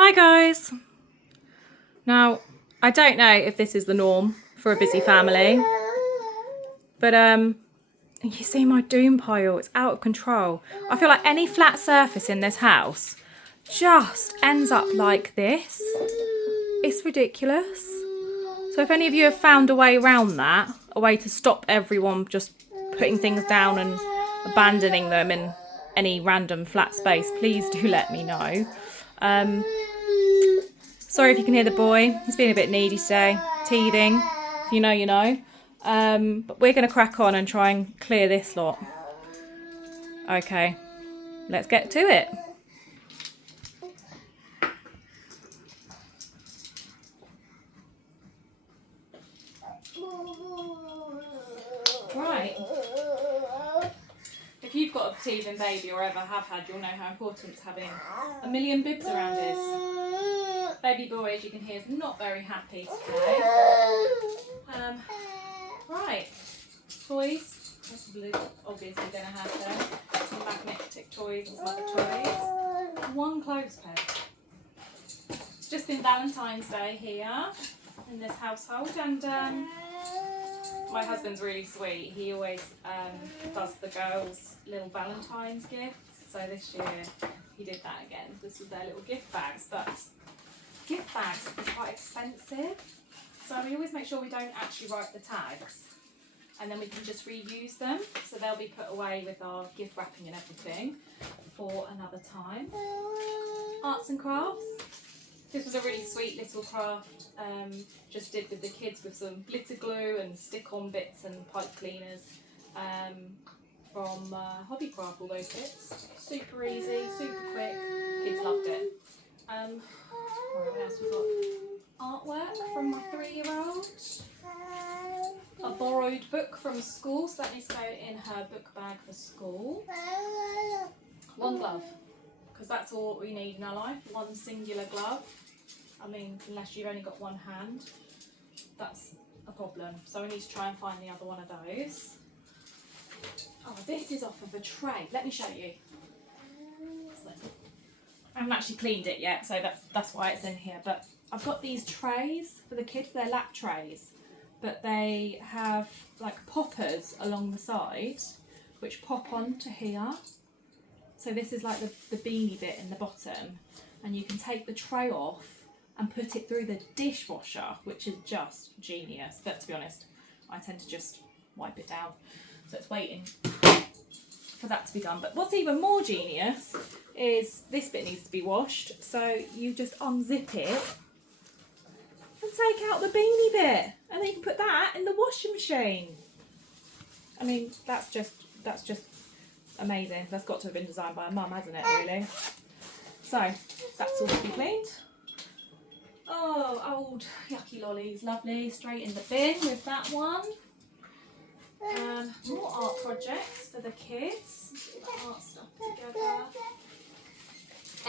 Hi guys. Now, I don't know if this is the norm for a busy family, but you see my doom pile, it's out of control. I feel like any flat surface in this house just ends up like this. It's ridiculous. So if any of you have found a way around that, a way to stop everyone just putting things down and abandoning them in any random flat space, please do let me know. Sorry if you can hear the boy. He's being a bit needy today. Teething. If you know, you know. But we're going to crack on and try and clear this lot. Okay. Let's get to it. Right. If you've got a teething baby or ever have had, you'll know how important it's having a million bibs around is. Baby boy, as you can hear, is not very happy today. Right. Toys. This is obviously going to have some magnetic toys and some other toys. One clothes peg. It's just been Valentine's Day here in this household, and my husband's really sweet. He always does the girls little Valentine's gifts. So this year he did that again. This was their little gift bags, but gift bags are quite expensive. So we always make sure we don't actually write the tags, and then we can just reuse them. So they'll be put away with our gift wrapping and everything for another time. Arts and crafts. This was a really sweet little craft, just did with the kids with some glitter glue and stick-on bits and pipe cleaners from Hobbycraft, all those bits. Super easy, super quick, kids loved it. What else we got? Artwork from my 3-year-old. A borrowed book from school, so that needs to go in her book bag for school. One glove. Because that's all we need in our life, one singular glove. I mean, unless you've only got one hand, that's a problem. So we need to try and find the other one of those. Oh, this is off of a tray. Let me show you. So, I haven't actually cleaned it yet, so that's why it's in here. But I've got these trays for the kids. They're lap trays, but they have like poppers along the side, which pop onto here. So this is like the beanie bit in the bottom, and you can take the tray off and put it through the dishwasher, which is just genius. But to be honest, I tend to just wipe it down. So it's waiting for that to be done. But what's even more genius is this bit needs to be washed. So you just unzip it and take out the beanie bit, and then you can put that in the washing machine. I mean, that's just amazing. That's got to have been designed by a mum, hasn't it, really? So, that's all to be cleaned. Oh, old yucky lollies, lovely. Straight in the bin with that one. More art projects for the kids. All the art stuff together.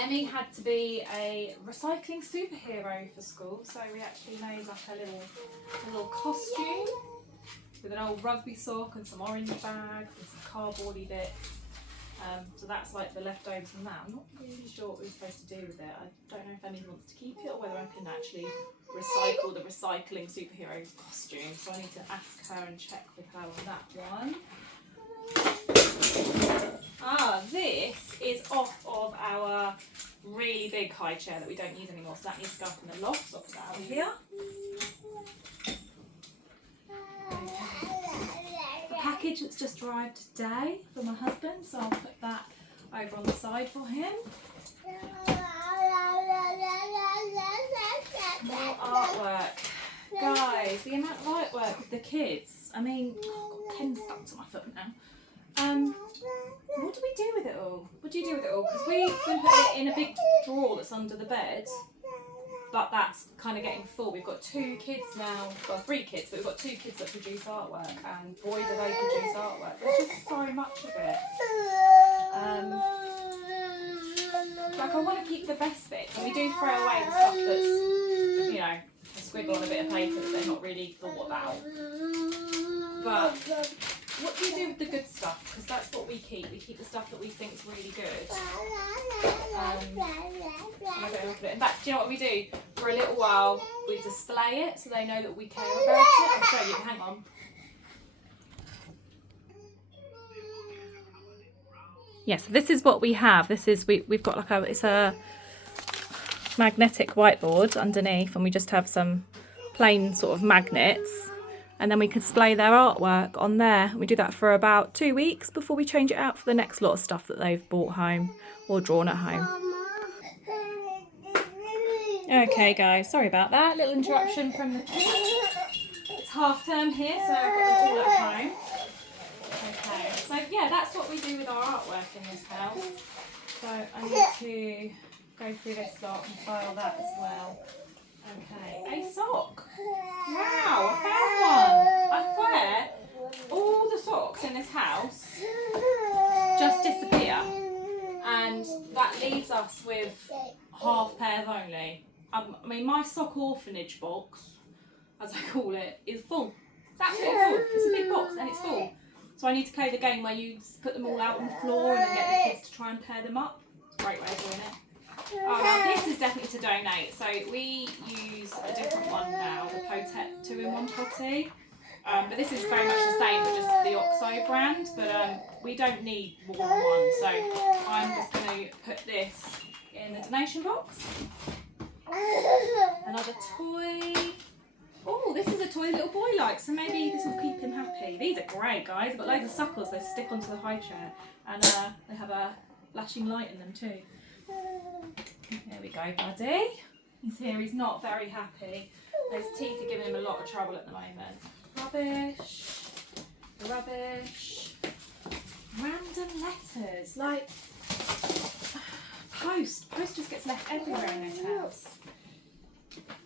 Emmy had to be a recycling superhero for school, so we actually made like a little costume with an old rugby sock and some orange bags and some cardboardy bits. So that's like the leftovers from that. I'm not really sure what we're supposed to do with it. I don't know if Emmy wants to keep it or whether I can actually recycle the recycling superhero costume. So I need to ask her and check with her on that one. This is off of our really big high chair that we don't use anymore. So that needs to go up in the loft. So I'll put that over here. Package that's just arrived today for my husband, so I'll put that over on the side for him. More artwork. Guys, the amount of artwork with the kids. I mean, I've got pen stuck to my foot now. What do we do with it all? What do you do with it all? Because we've been putting it in a big drawer that's under the bed, but that's kind of getting full. We've got 2 kids now, well 3 kids, but we've got 2 kids that produce artwork, and boy do they produce artwork. There's just so much of it. Like I want to keep the best bits, and we do throw away the stuff that's, you know, a scribble on a bit of paper that they're not really thought about. But what do you do with the good stuff? Because that's what we keep. We keep the stuff that we think is really good. And I don't look at it. In fact, do you know what we do? For a little while, we display it so they know that we care about it. I'll show you. Hang on. Yes, this is what we have. This is we've got like it's a magnetic whiteboard underneath, and we just have some plain sort of magnets, and then we can display their artwork on there. We do that for about 2 weeks before we change it out for the next lot of stuff that they've bought home or drawn at home. Okay guys, sorry about that, little interruption from the kids. It's half term here, so I've got them all at home. Okay, so yeah, that's what we do with our artwork in this house. So I need to go through this lot and file that as well. Okay, a sock. Wow, I found one. I swear, all the socks in this house just disappear, and that leaves us with half pairs only. I mean, my sock orphanage box, as I call it, is full. It's absolutely full. It's a big box and it's full. So I need to play the game where you put them all out on the floor and then get the kids to try and pair them up. It's a great way of doing it. Oh, now this is definitely to donate. So we use a different one now, the Potet 2-in-1 potty. But this is very much the same, but just the Oxo brand. But we don't need more than one. So I'm just going to put this in the donation box. Another toy. Oh, this is a toy little boy likes, so maybe this will keep him happy. These are great, guys. I've got loads of suckles. They stick onto the high chair, and they have a flashing light in them too. There we go, buddy. He's here. He's not very happy. His teeth are giving him a lot of trouble at the moment. Rubbish. Rubbish. Random letters. Like post. Post just gets left everywhere in this house.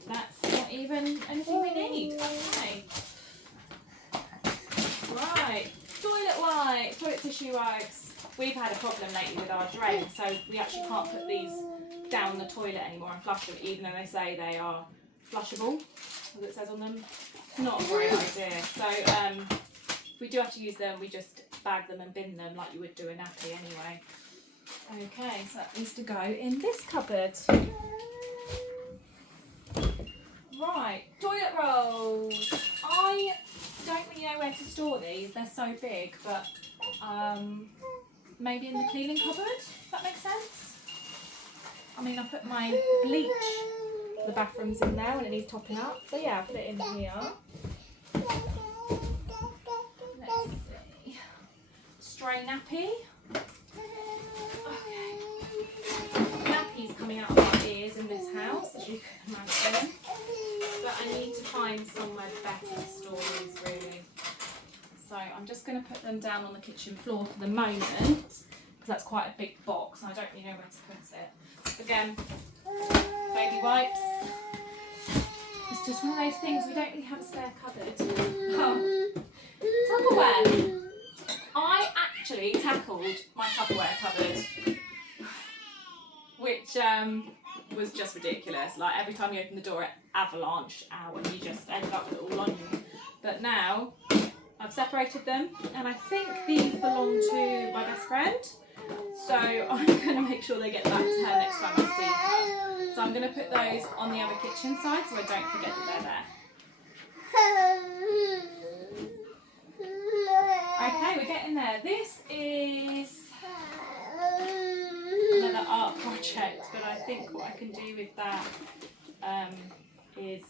That's not even anything we need. Okay. Right. Toilet tissue wipes. We've had a problem lately with our drain, so we actually can't put these down the toilet anymore and flush them, even though they say they are flushable, as it says on them. Not a great idea. So if we do have to use them, we just bag them and bin them like you would do a nappy anyway. Okay, so that needs to go in this cupboard. Right, toilet rolls. I don't really know where to store these. They're so big, but maybe in the cleaning cupboard, if that makes sense. I mean, I put my bleach, the bathroom's in there when it needs topping up. So yeah, I put it in here. Let's see. Stray nappy. Okay. Nappy's coming out of my ears in this house, as you can imagine. But I need to find somewhere better to store these, really. So I'm just going to put them down on the kitchen floor for the moment, because that's quite a big box and I don't really know where to put it. Again, baby wipes. It's just one of those things, we don't really have a spare cupboard. Tupperware. I actually tackled my Tupperware cupboard, which was just ridiculous. Like every time you open the door, it avalanched out and you just ended up with it all on you. But now I've separated them, and I think these belong to my best friend. So I'm going to make sure they get back to her next time I see her. So I'm going to put those on the other kitchen side so I don't forget that they're there. Okay, we're getting there. This is another art project, but I think what I can do with that is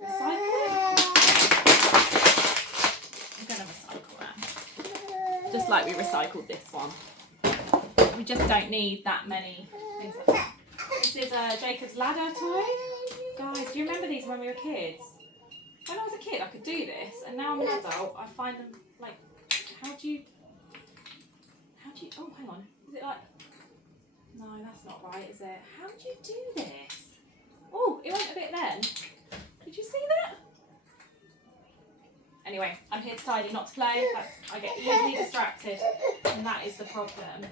recycle it. I'm going to recycle that. Just like we recycled this one. We just don't need that many things like that. This is a Jacob's Ladder toy. Guys, do you remember these when we were kids? When I was a kid I could do this, and now I'm an adult I find them like, how do you, oh hang on, is it like, no that's not right, is it? How do you do this? Oh, it went a bit then. Did you see that? Anyway, I'm here to tidy, not to play. I get easily distracted, and that is the problem.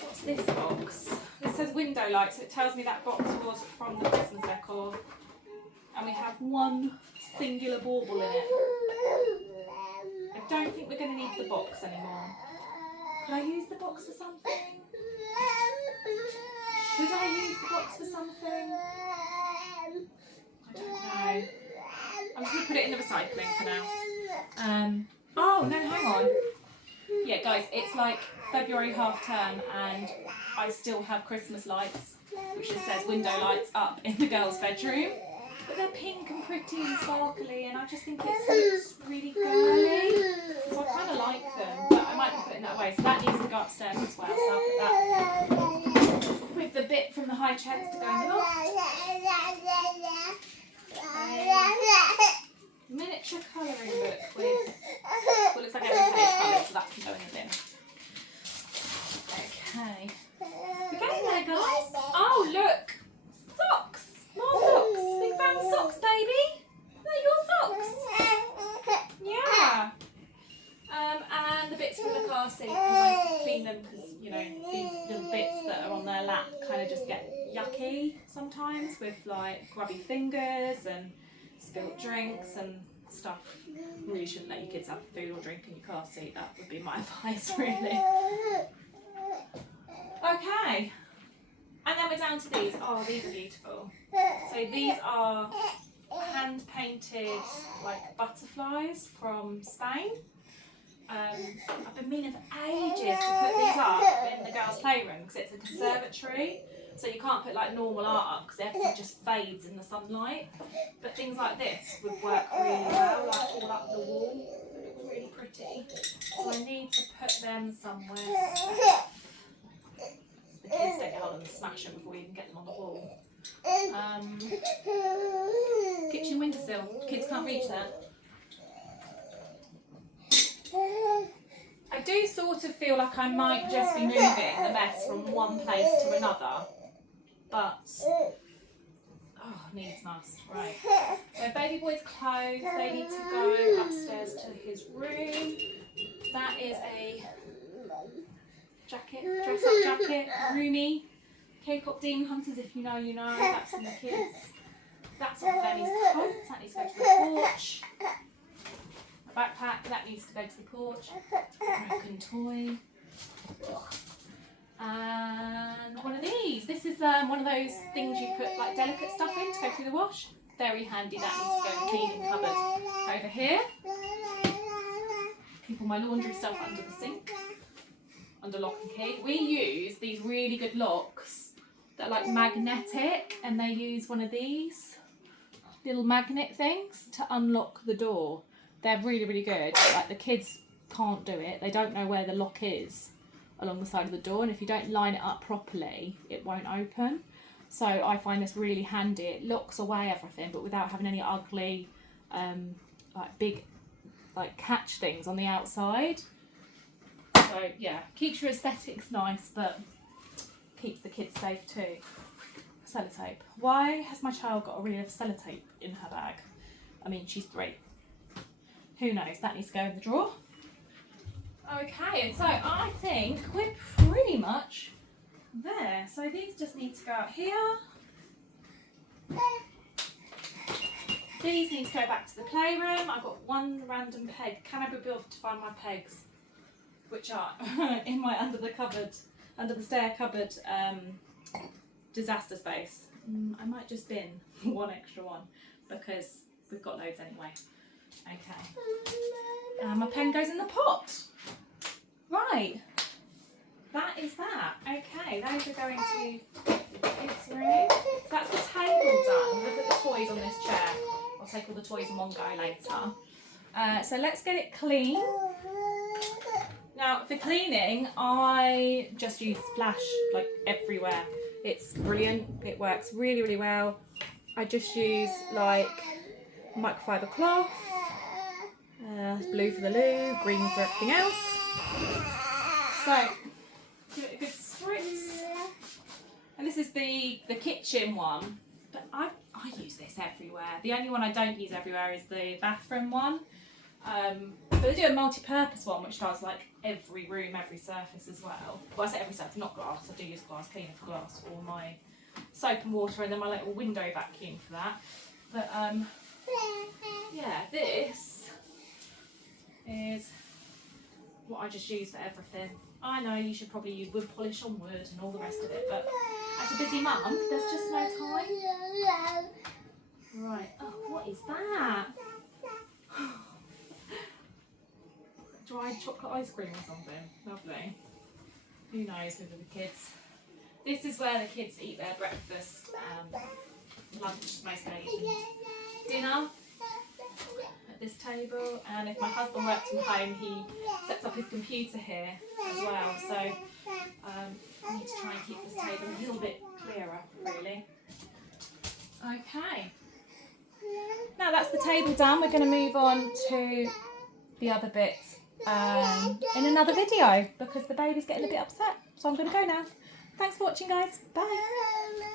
What's this box? This says window light, so it tells me that box was from the Christmas decor. And we have one singular bauble in it. I don't think we're going to need the box anymore. Could I use the box for something? Should I put it in the recycling for now. Oh no, hang on. Yeah, guys, it's like February half term, and I still have Christmas lights, which just says window lights up in the girls' bedroom. But they're pink and pretty and sparkly, and I just think it looks really girly. So I kind of like them, but I might be putting that away. So that needs to go upstairs as well. So I'll put that with the bit from the high chairs to go in the loft. Miniature colouring book with, well, it's like every page coloured, so that can go in the bin. Okay. We're getting there, guys. Oh, look. Socks. More socks. We found socks, baby. They're your socks. Yeah. And the bits from the car seat, because I clean them because, you know, these little bits that are on their lap kind of just get yucky sometimes with like grubby fingers and spilt drinks and stuff. Really shouldn't let your kids have food or drink in your car seat. That would be my advice, really. Okay. And then we're down to these. Oh, these are beautiful. So these are hand painted like butterflies from Spain. I've been meaning for ages to put these up in the girls' playroom because it's a conservatory, so you can't put like normal art up because everything just fades in the sunlight. But things like this would work really well, like all up the wall. It looks really pretty. So I need to put them somewhere safe. The kids don't get hold of them and smash them before we even get them on the wall. Kitchen windowsill. Kids can't reach that. I do sort of feel like I might just be moving the mess from one place to another, but needs must. Right. So baby boy's clothes, they need to go upstairs to his room. That is a jacket, dress-up jacket, roomy. K-pop Demon Hunters, if you know, you know. That's from the kids. That's on Benny's coat. That needs to go to the porch. Backpack, that needs to go to the porch. Broken toy. And one of these. This is one of those things you put like delicate stuff in to go through the wash. Very handy. That needs to go in the cleaning cupboard over here. Keep all my laundry stuff under the sink, under lock and key. We use these really good locks that are like magnetic, and they use one of these little magnet things to unlock the door. They're really, really good. Like the kids can't do it. They don't know where the lock is along the side of the door, and if you don't line it up properly, it won't open. So I find this really handy. It locks away everything, but without having any ugly, like big, like catch things on the outside. So yeah, keeps your aesthetics nice, but keeps the kids safe too. Sellotape. Why has my child got a reel of sellotape in her bag? I mean, she's 3. Who knows? That needs to go in the drawer. Okay, and so I think we're pretty much there. So these just need to go out here. These need to go back to the playroom. I've got one random peg. Can I be able to find my pegs? Which are in my under the stair cupboard disaster space. I might just bin one extra one because we've got loads anyway. Okay. My pen goes in the pot. Right. That is that. Okay, those are going to its room. So that's the table done. Look at the toys on this chair. I'll take all the toys in one go later. So let's get it clean. Now for cleaning, I just use Splash like everywhere. It's brilliant. It works really, really well. I just use like microfiber cloth. Blue for the loo, green for everything else. So give it a good spritz. And this is the kitchen one, but I use this everywhere. The only one I don't use everywhere is the bathroom one. But they do a multi-purpose one which does like every room, every surface as well. Well, I say every surface, not glass. I do use glass cleaner for glass, or my soap and water, and then my little window vacuum for that. But yeah, this is what I just use for everything. I know you should probably use wood polish on wood and all the rest of it, but as a busy mum, there's just no time. Right, oh, what is that? Dried chocolate ice cream or something. Lovely. Who knows with the kids. This is where the kids eat their breakfast, lunch most days, and dinner at this table. And if my husband works from home, he sets up his computer here as well. So I need to try and keep this table a little bit clearer, really. Okay. Now that's the table done, we're going to move on to the other bits in another video because the baby's getting a bit upset. So I'm going to go now. Thanks for watching, guys. Bye.